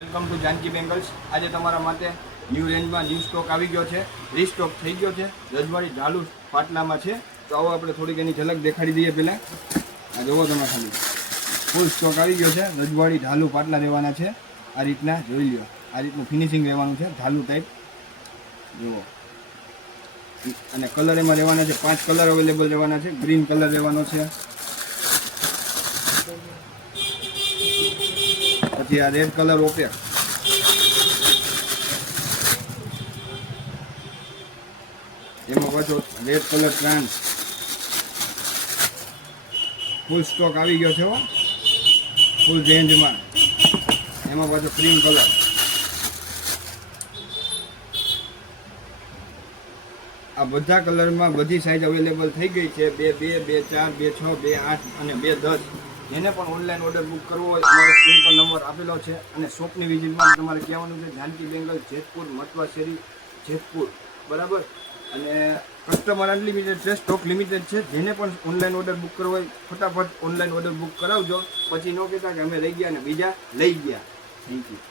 Welcome to Janaki bangles. આજે તમારા માટે ન્યૂ રેન્જમાં ન્યૂ સ્ટોક આવી ગયો છે, રીસ્ટોક થઈ ગયો છે। રજવાડી ઢાલુ પાટલામાં છે, તો આવો આપણે થોડીક એની ઝલક દેખાડી દઈએ। પહેલાં આ જોવો તમે ખાલી ફૂલ સ્ટોક આવી ગયો છે। રજવાડી ઢાલુ પાટલા રહેવાના છે, આ રીતના જોઈ લો। આ રીતનું ફિનિશિંગ રહેવાનું છે, ઢાલુ ટાઈપ જુઓ। અને કલર એમાં રહેવાના છે, 5 કલર અવેલેબલ રહેવાના છે। ગ્રીન કલર રહેવાનો છે, પછી આ રેડ કલર ઓપેક, એમાં પાછો રેડ કલર ટ્રાન્સ ફૂલ સ્ટોક આવી ગયો છે હો, ફૂલ રેન્જમાં। એમાં પાછો ક્રીમ કલર, આ બધા કલરમાં બધી સાઇઝ અવેલેબલ થઈ ગઈ છે। 2, 2, 2, 4, 2, 6, 2, 8 અને 2, 10। જેને પણ ઓનલાઈન ઓર્ડર બુક કરવો હોય અમારો સ્ક્રીન પર નંબર આપેલો છે। અને શોપની વિઝિટમાં તમારે કહેવાનું છે જાનકી બેંગલ, જેતપુર, મટવા શેરી, જેતપુર, બરાબર। અને કસ્ટમર અનલિમિટેડ છે, સ્ટોક લિમિટેડ છે। જેને પણ ઓનલાઈન ઓર્ડર બુક કરવો હોય ફટાફટ ઓનલાઈન ઓર્ડર બુક કરાવજો, પછી ન કહેતા કે અમે રહી ગયા અને બીજા લઈ ગયા। Thank you.